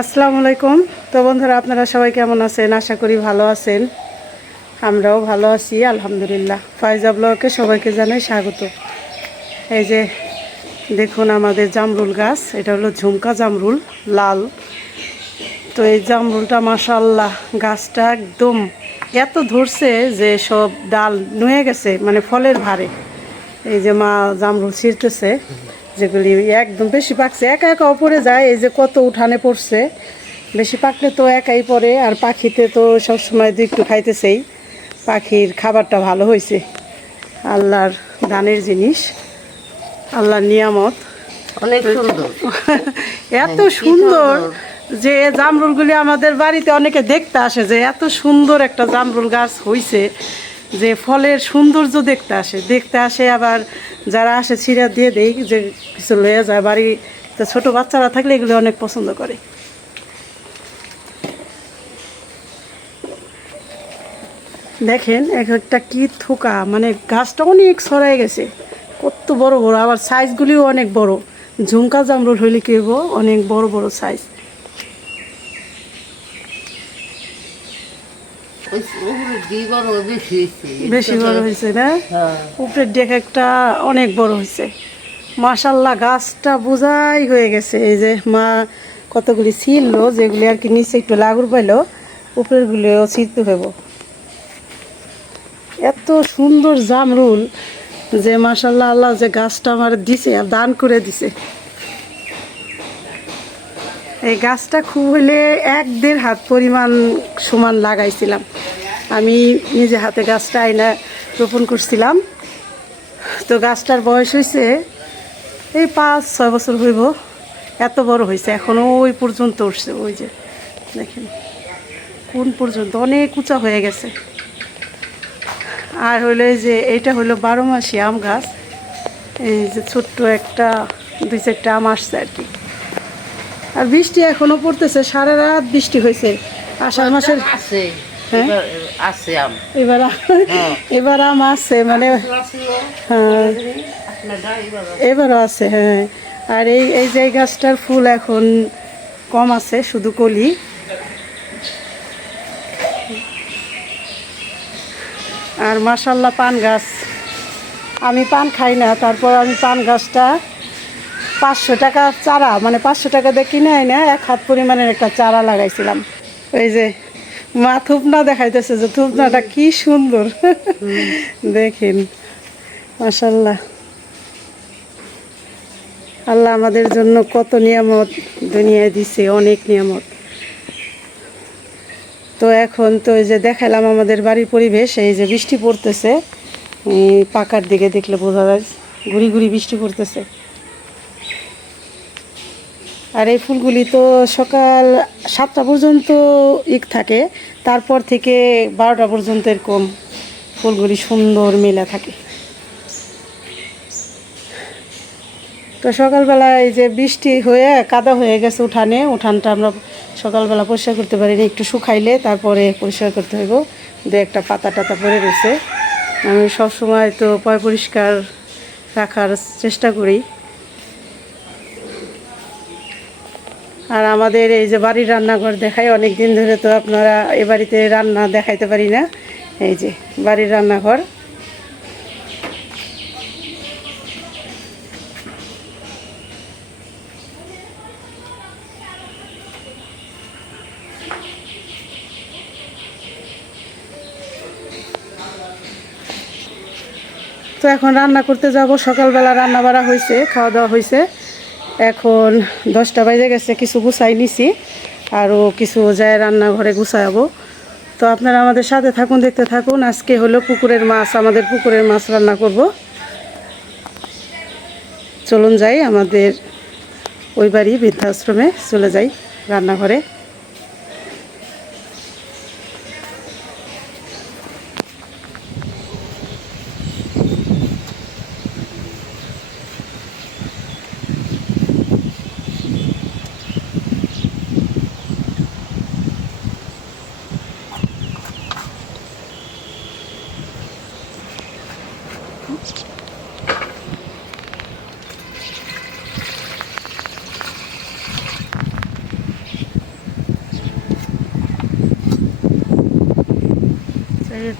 আসসালামু আলাইকুম। তো বন্ধুরা, আপনারা সবাই কেমন আছেন? আশা করি ভালো আছেন। আমরাও ভালো আছি আলহামদুলিল্লাহ। ফাইজা ব্লগে সবাইকে জানাই স্বাগত। এই যে দেখুন আমাদের জামরুল গাছ, এটা হলো ঝুমকা জামরুল, লাল। তো এই জামরুলটা মাশাআল্লাহ, গাছটা একদম এত ধরছে যে সব ডাল নুয়ে গেছে, মানে ফলের ভারে। এই যে মা জামরুল ছিঁড়তেছে, যেগুলি একদম বেশি পাকছে, একা একা পড়ে যায়। এই যে কত উঠানে পড়ছে, বেশি পাকলে তো একাই পড়ে। আর পাখিতে তো সবসময় দু একটু খাইতেছেই, পাখির খাবারটা ভালো হয়েছে। আল্লাহর দানের জিনিস, আল্লাহর নিয়ামত, অনেক সুন্দর। এত সুন্দর যে জামরুলগুলি আমাদের বাড়িতে অনেকে দেখতে আসে যে এত সুন্দর একটা জামরুল গাছ হয়েছে, যে ফলের সৌন্দর্য দেখতে আসে। আবার যারা আসে ছিঁড়া দিয়ে দেয়, যে কিছু লয়ে যায় বাড়ি। তো ছোটো বাচ্চারা থাকলে এগুলো অনেক পছন্দ করে। দেখেন এক একটা কি থোকা, মানে গাছটা অনেক ছড়াই গেছে, কত বড় বড়, আবার সাইজগুলিও অনেক বড়। ঝুমকা জামরুল হইলে কি হইব, অনেক বড় বড় সাইজ। বেশি বড় হয়েছে না? উপরের ডেক একটা অনেক বড় হয়েছে মাশাল্লাহ। গাছটা বোঝাই হয়ে গেছে। এই যে মা কতগুলি ছিঁড়লো, যেগুলি আর কি নিচে একটু লাগুর পাইলো, উপরেরগুলিও ছিঁড়তে হইব। এত সুন্দর জামরুল যে মাশাল্লাহ, আল্লাহ যে গাছটা আমার দিছে, আর দান করে দিছে। এই গাছটা খুব হইলে 1-1.5 হাত পরিমাণ সমান লাগাইছিলাম আমি নিজে হাতে। গাছটা আইনা রোপণ করছিলাম। তো গাছটার বয়স হয়েছে এই 5-6 বছর হইব। এত বড় হয়েছে, এখনও ওই পর্যন্ত উঠছে। ওই যে দেখেন কোন পর্যন্ত, অনেক উঁচা হয়ে গেছে। আর হইলো এই যে এইটা হলো 12 মাসি আম গাছ। এই যে ছোট্ট একটা 2-4টা আম আসছে আর কি। আর বৃষ্টি এখনো পড়তেছে, সারা রাত বৃষ্টি হয়েছে। আষাঢ় মাসের হ্যাঁ এবার আম আছে, মানে হ্যাঁ এবারও আছে। হ্যাঁ, আর এই এই যে গাছটার ফুল এখন কম আছে, শুধু কলি। আর মাশাল্লাহ পান গাছ, আমি পান খাই না, তারপর আমি পান গাছটা 500 টাকা চারা, মানে 500 টাকা দিয়ে কিনে না 1 হাত পরিমাণের একটা চারা লাগাইছিলাম। ওই যে মা থুপনা দেখাইতেছে, যে থুপনাটা কি সুন্দর দেখেন মাশাল্লাহ। আল্লাহ আমাদের জন্য কত নিয়ামত দুনিয়ায় দিছে, অনেক নিয়ামত। তো এখন তো এই যে দেখালাম আমাদের বাড়ির পরিবেশ। এই যে বৃষ্টি পড়তেছে, পাকার দিকে দেখলে বোঝা যায় গুড়ি গুড়ি বৃষ্টি পড়তেছে। আর এই ফুলগুলি তো সকাল 7টা পর্যন্ত থাকে, তারপর থেকে 12টা পর্যন্ত এরকম ফুলগুলি সুন্দর মেলা থাকে। তো সকালবেলা এই যে বৃষ্টি হয়ে কাদা হয়ে গেছে উঠানটা আমরা সকালবেলা পরিষ্কার করতে পারিনি, একটু শুকাইলে তারপরে পরিষ্কার করতে হইব। 2-1টা পাতা টাতা পড়ে রয়েছে। আমি সবসময় তো পরিষ্কার রাখার চেষ্টা করি। আর আমাদের এই যে বাড়ির রান্নাঘর দেখাই, অনেক দিন ধরে তো আপনারা এ বাড়িতে রান্না দেখাইতে পারি না। এই যে বাড়ির রান্নাঘর। তো এখন রান্না করতে যাব। সকালবেলা রান্না বাড়া হয়েছে, খাওয়া দাওয়া হয়েছে। এখন 10টা বাজে গেছে, কিছু গুছাই নিছি, আরও কিছু যায় রান্নাঘরে গুছাবো। তো আপনারা আমাদের সাথে থাকুন, দেখতে থাকুন। আজকে হলো পুকুরের মাছ, আমাদের পুকুরের মাছ রান্না করব। চলুন যাই আমাদের ওই বাড়ি বৃদ্ধাশ্রমে, চলে যাই রান্নাঘরে।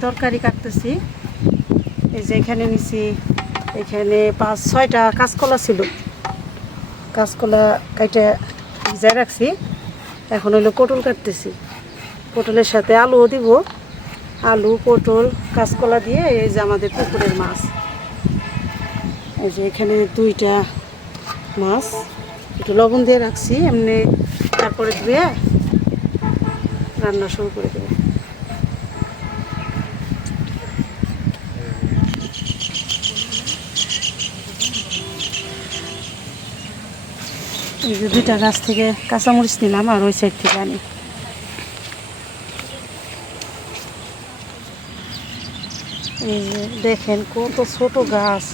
তরকারি কাটতেছি। এই যে এখানে নিছি, এখানে 5-6টা কাঁচকলা ছিল, কাঁচকলা কাইটা ভিজায় রাখছি। এখন হলো পটল কাটতেছি, পটলের সাথে আলুও দিব। আলু, পটল, কাঁচকলা দিয়ে এই যে আমাদের পুকুরের মাছ। এই যে এখানে 2টা মাছ একটু লবণ দিয়ে রাখছি এমনি, তারপরে ধুয়ে রান্না শুরু করে দেবো। এই যে 2টা গাছ থেকে কাঁচামরিচ নিলাম আর ওই সাইড থেকে আনি। এই যে দেখেন কত ছোট গাছ,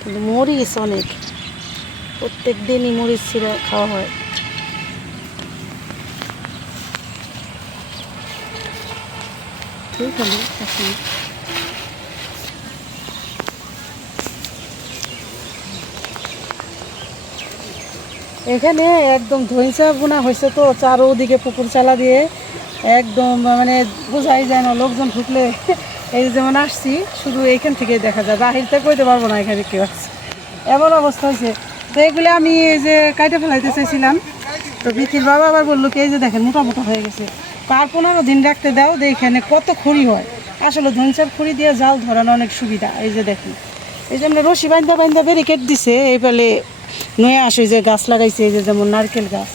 কিন্তু মরিচ অনেক, প্রত্যেক দিনই মরিচ ছিঁড়ে খাওয়া হয়। ঠিক আছে এখন এখানে একদম ধইসা বোনা হয়েছে, তো চারোদিকে পুকুর চালা দিয়ে একদম মানে বোঝাই যায় না লোকজন ঢুকলে। এই যেমন আসছি শুধু এইখান থেকে দেখা যায়, বাহিরতে কইতে পারবো না এখানে কেউ আছে, এমন অবস্থা হয়েছে। তো এগুলো আমি এই যে কাইটে ফেলাইতে চাইছিলাম, তো বিথির বাবা আবার বললো কি এই যে দেখেন মোটা মোটা হয়ে গেছে, আর 15 দিন রাখতে দাও, যে এখানে কত খড়ি হয়। আসলে ধনসার খড়ি দিয়ে জাল ধরানো অনেক সুবিধা। এই যে দেখেন, এই যে আমরা রশি বান্ধা বান্ধা ব্যারিকেড দিছে, এই ফেলে নয়ে আসে যে গাছ লাগাইছে, এই যে যেমন নারকেল গাছ,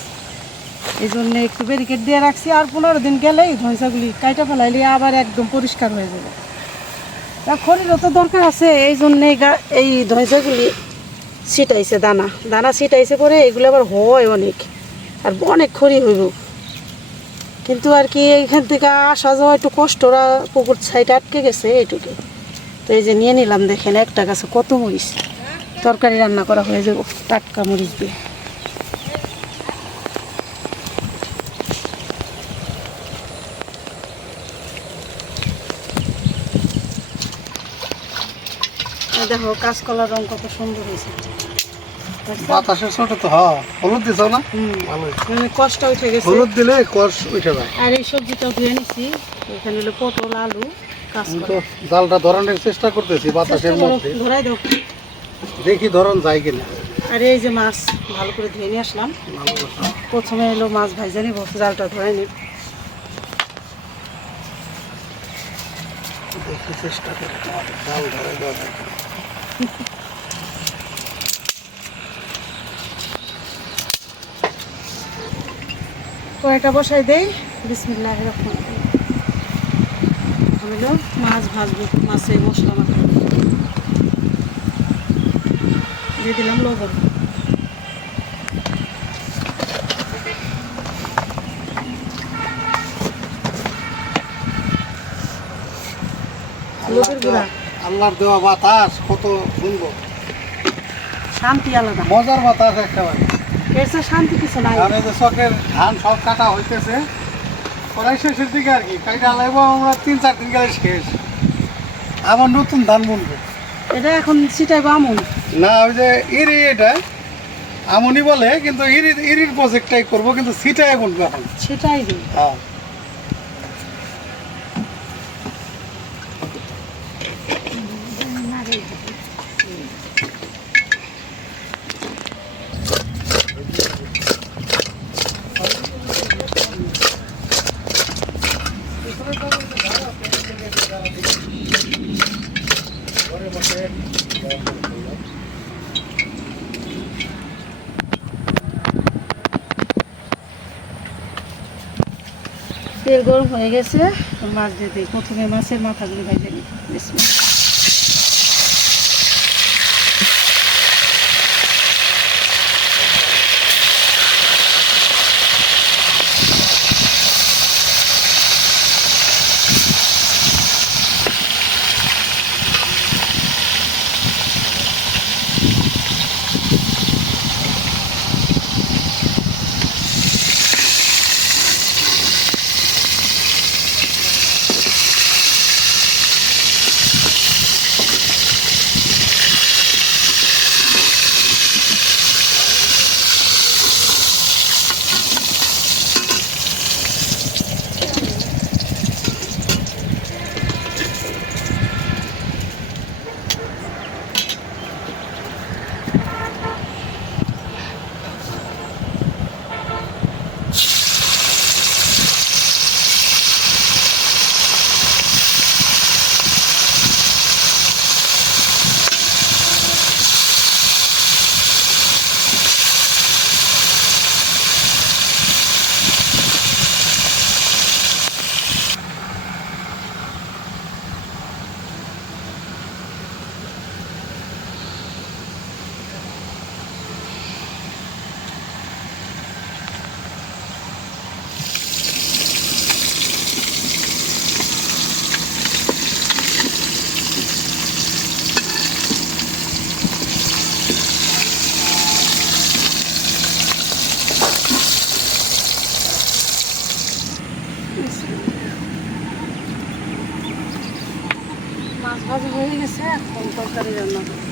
এই জন্য একটু ব্যারিকেড দিয়ে রাখছি। আর 15 দিন গেলেই ধনসাগুলি কাইটা ফেলাইলে আবার একদম পরিষ্কার হয়ে যাবে। তা খড়িরও তো দরকার আছে, এই জন্যে এই ধনসাগুলি ছিটাইছে, দানা দানা ছিটাইছে পরে এগুলো আবার হয় অনেক, আর অনেক খড়ি হইব। কিন্তু আর কি এইখান থেকে আসা যাওয়া একটু কষ্ট, ওরা পুকুর সাইড আটকে গেছে এইটুকু। তো এই যে নিয়ে নিলাম, দেখেন একটা গাছে কত মরিচ, তরকারি রান্না করা হয়ে যাবো টাটকা মরিচ দিয়ে। দেখো কাঁচকলার রং কত সুন্দর হয়েছে, বাতাসের ছোট তো হ্যাঁ। হলুদ দিছ না? ভালোই। মানে কষ্ট উঠে গেছে। হলুদ দিলে কষ উঠে যায়। আর এই সবজিটাও ধুয়ে নিছি, এখানে হলো পটল, আলু, আমি তো কাঁচকলা। জালটা ধরানোর চেষ্টা করতেছি বাতাসের মধ্যে, ধরাই দাও। দেখি ধরন যায় কিনা। আর এই যে মাছ ভালো করে ধুয়ে নিয়ে আসলাম। ভালো কথা। প্রথমে এলো মাছ ভাইজা নিব, জালটা ধরাই নিব। দেখি চেষ্টা করি তোমাদের জাল ধরে দেওয়া যায় কিনা। কয়েকটা বসাই দেই, বিসমিল্লাহির রহমানির রহিম। হলো মাছ ভাজবো, মাছে মশলা মাখাবো, দিয়ে দিলাম লবণ। হলুদের গুঁড়া, আল্লাহর দেওয়া বাতাস কত সুন্দর, শান্তি আলাদা, মজার বাতাস একেবারে। এর চেয়ে শান্তি কিছু নাই। ধানে যে চকের ধান সব কাটা হইতেছে, প্রায় শেষের দিকে আর কি, কাইটা লাগবো আমরা 3-4 দিন গেলে শেষ। আবার নতুন ধান বুনবো। এটা এখন ছিটাইবো আমন। না ওই যে ইরি, এটা আমনি বলে, কিন্তু ইরির প্রজেক্টটাই করবো, কিন্তু সিটাই বুনবো এখন। ছিটাই দিই। হ্যাঁ। তেল গরম হয়ে গেছে, মাছ দিয়ে দিই। প্রথমে মাছের মাথাগুলো ভেজে নিই। বিসমিল্লাহ। মাছ ভাজি হয়ে গেছে, এখন তরকারি রান্না করব।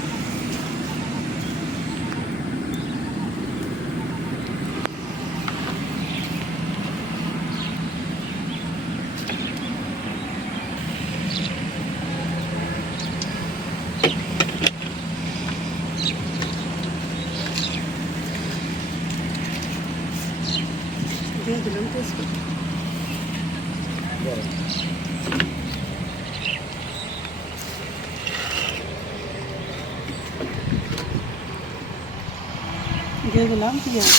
দিয়ে দিলাম তেজপাতা। দিয়ে দিলাম পেঁয়াজ।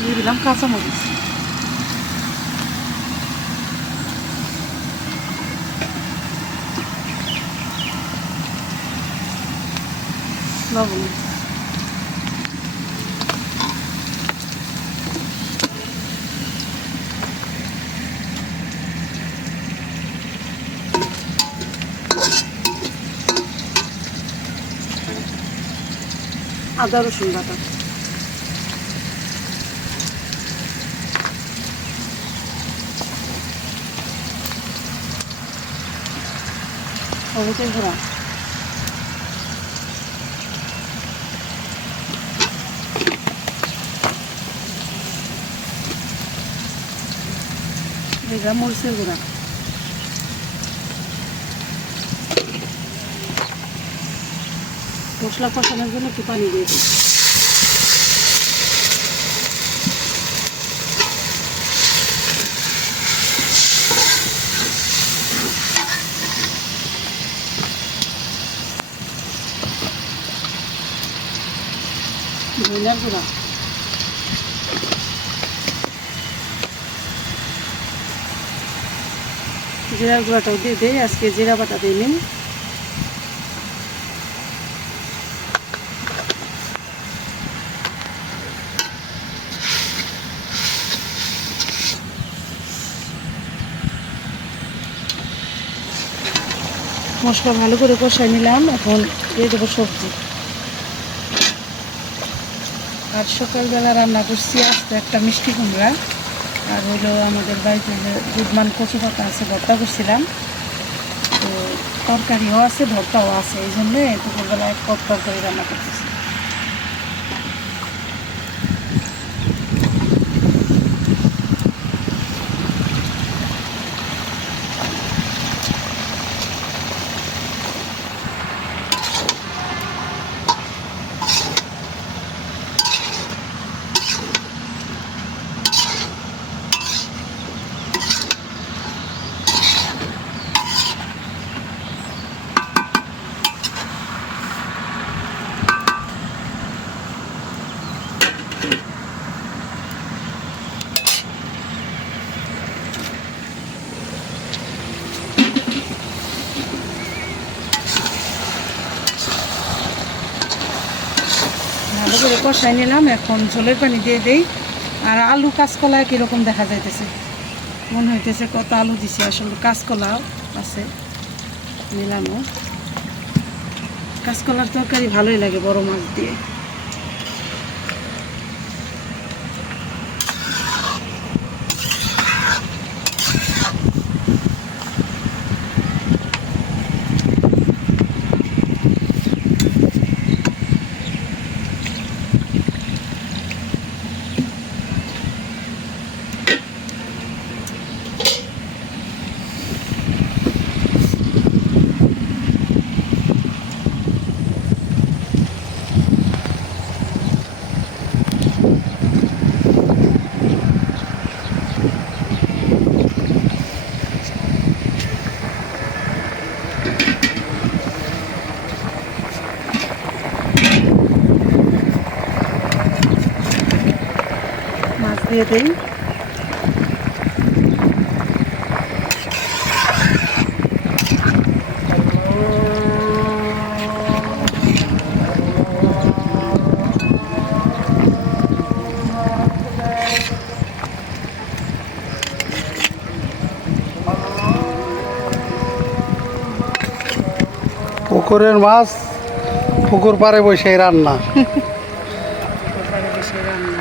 দিয়ে দিলাম কাঁচামরিচ। লবণ। আদা রসুন বাটা। হলুদের গুঁড়া। দিলাম মরিচের গুঁড়া। মশলা কষানোর জন্য একটু পানি দিয়ে দিই। ধনিয়ার গুঁড়া। জিরার গুঁড়াটাও দিয়ে দিই, আজকে জিরা বাটা দিইনি। মশলা ভালো করে কষাই নিলাম, এখন দিয়ে দেবো সবজি। আজ সকালবেলা রান্না করছি আস্তে একটা মিষ্টি কুমড়া, আর হলো আমাদের বাড়িতে যে দুধমান কচু পাতা আছে, ভর্তা করছিলাম। তো তরকারিও আছে, ভর্তাও আছে, এই জন্যে দুপুরবেলা এক পদ তরকারি রান্না করতেছি। ভালো করে কষাই নিলাম, এখন ঝোলের পানি দিয়ে দেই। আর আলু কাঁচকলা কীরকম দেখা যাইতেছে, মনে হইতেছে কত আলু দিছে, আসলে কাঁচকলাও আছে নিলামও। কাঁচকলার তরকারি ভালোই লাগে বড় মাছ দিয়ে। মাছ দিয়ে দিই। পুকুরের মাছ পুকুর পাড়ে বসে রান্না। ঘরে বসে রান্না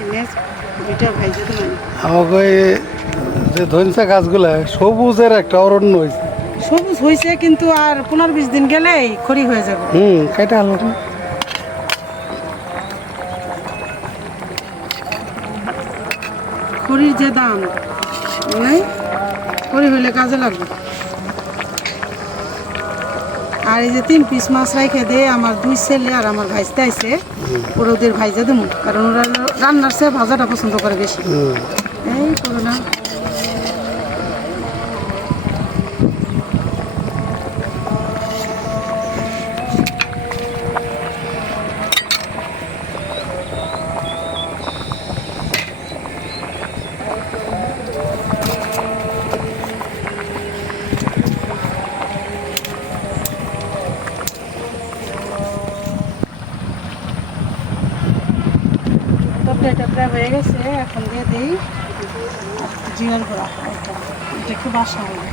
এনে দুইটা ভাইজা তো মানে আমাকে ওই যে ধনসা গাছগুলো সবুজের একটা অরণ্য হয়েছে। সবুজ হয়েছে কিন্তু আর 15-20 দিন গেলেই খড়ি হয়ে যাবে। কেটে আলো না। খড়ির যে দাম মানে খড়ি হইলে কাজে লাগবে। আর এই যে 3 পিস মাছ রাইখে দিয়ে আমার 2 ছেলে আর আমার ভাইস্তে আইছে ওরা ওদের ভাইজা দেবো, কারণ ওরা রান্নার চেয়ে ভাজাটা পছন্দ করে বেশি। এই করো না তরকারিটা প্রায় হয়ে গেছে, এখন দিয়ে দিই জিরার গুঁড়া। এটা একটু বাসা হবে।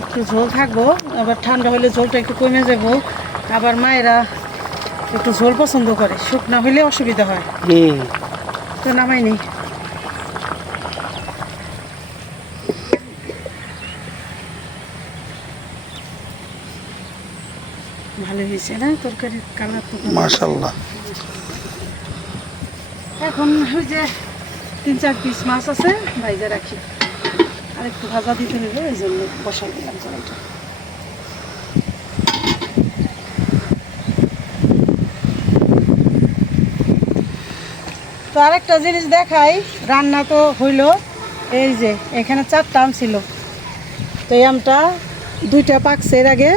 একটু ঝোল থাকবো, আবার ঠান্ডা হলে ঝোলটা একটু কমে যাবো। আবার মায়েরা একটু ঝোল পছন্দ করে, শুকনা হইলে অসুবিধা হয়, তো নামাই নেই। ভালো হয়েছে না তরকারির কালার তো? মাশাআল্লাহ। এখন ওই যে 3-4 পিস মাছ আছে ভাইজা রাখি, আর একটু ভাজা দিতে হবে, এই জন্য বসাই দিলাম জলটা। তো আরেকটা জিনিস দেখাই, রান্না তো হইলো। এই যে এখানে 4টা আম ছিল, তো এই আমটা 2টা পাকছে এর আগে,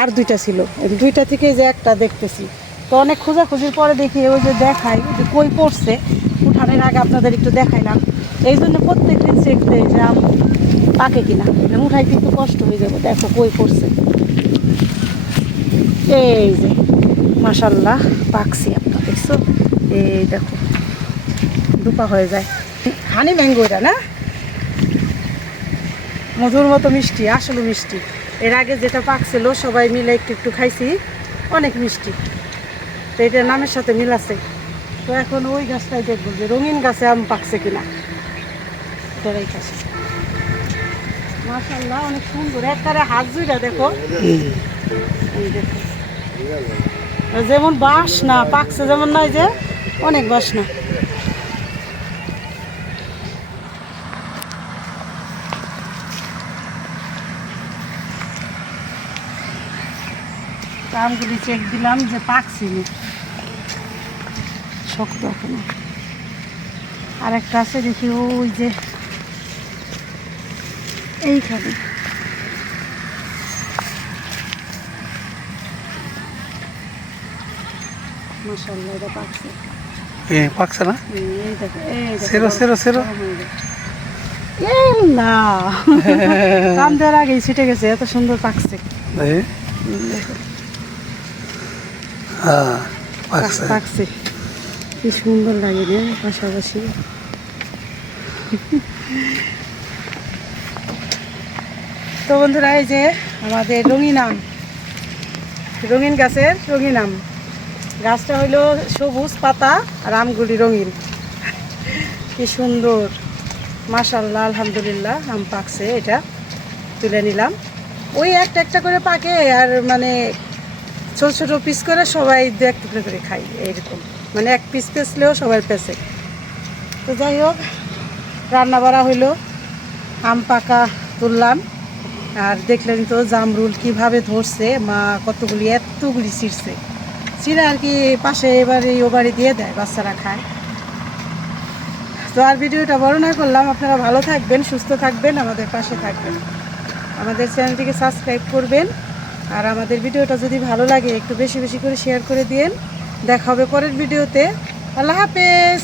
আর 2টা ছিল, 2টা থেকে যে একটা দেখতেছি। তো অনেক খোঁজাখুঁজির পরে দেখি ওই যে দেখাই যে কই পড়ছে, উঠানের আগে আপনাদের একটু দেখাইলাম। এই জন্য প্রত্যেকদিন চেক দেয় যে আম পাকে কিনা, উঠাইতে একটু কষ্ট হয়ে যাবে। দেখো কই পড়ছে, এই যে মাশাআল্লাহ পাকছি আমটা, দেখছো? এই দেখো দুপা হয়ে যায়। হানি ম্যাঙ্গো এটা না, মধুর মতো মিষ্টি, আসলে মিষ্টি। এর আগে যেটা পাকছিল সবাই মিলে একটু একটু খাইছি, অনেক মিষ্টি। তো এটার নামের সাথে মিল আছে। তো এখন ওই গাছটাই দেখবো যে রঙিন গাছে আম পাকছে কিনা, এটাই কাছে। মাশাআল্লাহ অনেক সুন্দর, একবারে হাত জুইরা দেখো। এই দেখো যেমন বাসনা পাকছে, যেমন নয় যে অনেক বাসনা। আমগুলি চেক দিলাম যে পাকছি না, শক্ত এখনো। আর একটা আছে দেখি ওই যে এইখানে, মাশাআল্লাহ এটা পাকছে। পাকছে না? এই দেখো, এই সেরো সেরো সেরো। না কাম দেওয়ার আগেই ছিটে গেছে, এত সুন্দর পাকছে। হ্যাঁ পাকছে পাকছে, কি সুন্দর লাগে রে পাশাপাশি। তো বন্ধুরা এই যে আমাদের রঙিন আম, রঙিন গাছের রঙিন আম। গাছটা হইলো সবুজ পাতা আর আমগুলি রঙিন, কি সুন্দর। মাশাআল্লাহ আলহামদুলিল্লাহ আম পাকছে, এটা তুলে নিলাম। ওই একটা একটা করে পাকে, আর মানে ছোট ছোট পিস করে সবাই 2-1 টুকরো করে খাই, এইরকম। মানে 1 পিস পেঁচলেও সবাই পেঁচে। তো যাই হোক, রান্না বাড়া হইলো, আম পাকা তুললাম। আর দেখলেন তো জামরুল কিভাবে ধরছে, মা কতগুলি এতগুলি ছিঁড়ছে, ছিঁড়ে আর কি পাশে এবারে ও বাড়ি দিয়ে দেয়, বাচ্চারা খায়। তো আর ভিডিওটা বড় না করলাম, আপনারা ভালো থাকবেন, সুস্থ থাকবেন, আমাদের পাশে থাকবেন, আমাদের চ্যানেলটিকে সাবস্ক্রাইব করবেন। আর আমাদের ভিডিওটা যদি ভালো লাগে একটু বেশি বেশি করে শেয়ার করে দিন। দেখা হবে পরের ভিডিওতে। আল্লাহ হাফেজ।